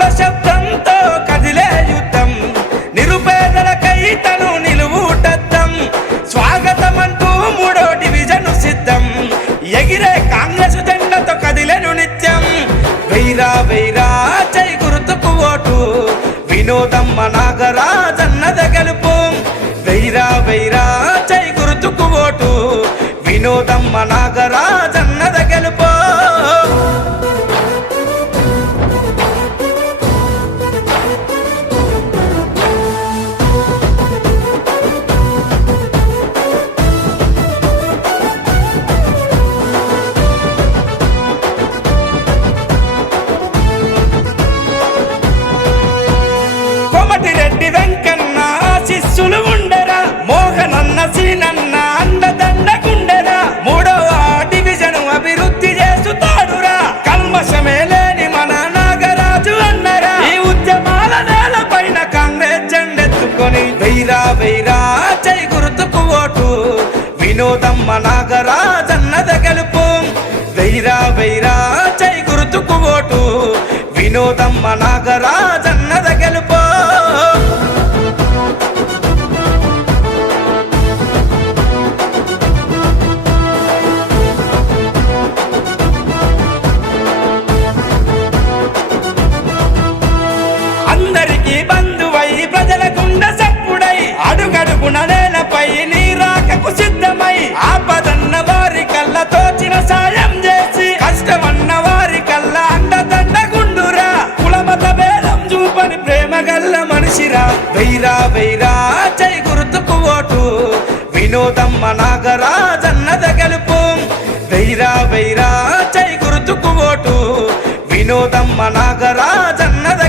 కాకుల శబ్దంతో కదిలే యుద్ధం నిరుపేదలకై తను నిలువుటద్దం స్వాగతమంటూ 3వ డివిజను సిద్ధం ఎగిరే కాంగ్రెస్ జెండాతో కదిలెను నిత్యం వైరా వైరా చై గుర్తుకు ఓటు వినోదమ్మ నాగరాజన్నద గెలుపు వైరా వైరా చై గుర్తుకు ఓటు వినోదమ్మ నాగరాజన్నద గెలుపు రెడ్డి వెంకన్న శిష్యులు ఉండరా మోహనన్న సీనన్న అండదండ గుండెరా 3వ డివిజను అభివృద్ధి చేసుతాడురా కల్మషమే లేని మన నాగరాజు అన్నరా ఈ ఉద్యమాల నేలపైన కాంగ్రెస్ జెండెత్తుకొని వైరా వైరా చై గుర్తుకు ఓటు వినోదమ్మ నాగరాజన్నద గెలుపు వైరా వైరా చై గుర్తుకు ఓటు వినోదమ్మ నాగరాజన్నద గెలుపు అందరికీ బంధువై ప్రజల గుండె సప్పుడై అడుగడుగున నేలపై నీరాకకు సిద్ధమై ఆపదన్న వారి కళ్ళ తోచిన సాయం చేసి కష్టమన్న వారి కళ్ళ అండదండ గుండురా కులమత భేదం చూపని ప్రేమ గల్ల మనిషిరా వైరా వైరా చై గుర్తుకు ఓటు వినోదమ్మ నాగరాజన్నద గెలుపు వైరా వైరా చై గుర్తుకు ఓటు వినోదమ్మ నాగరాజన్నద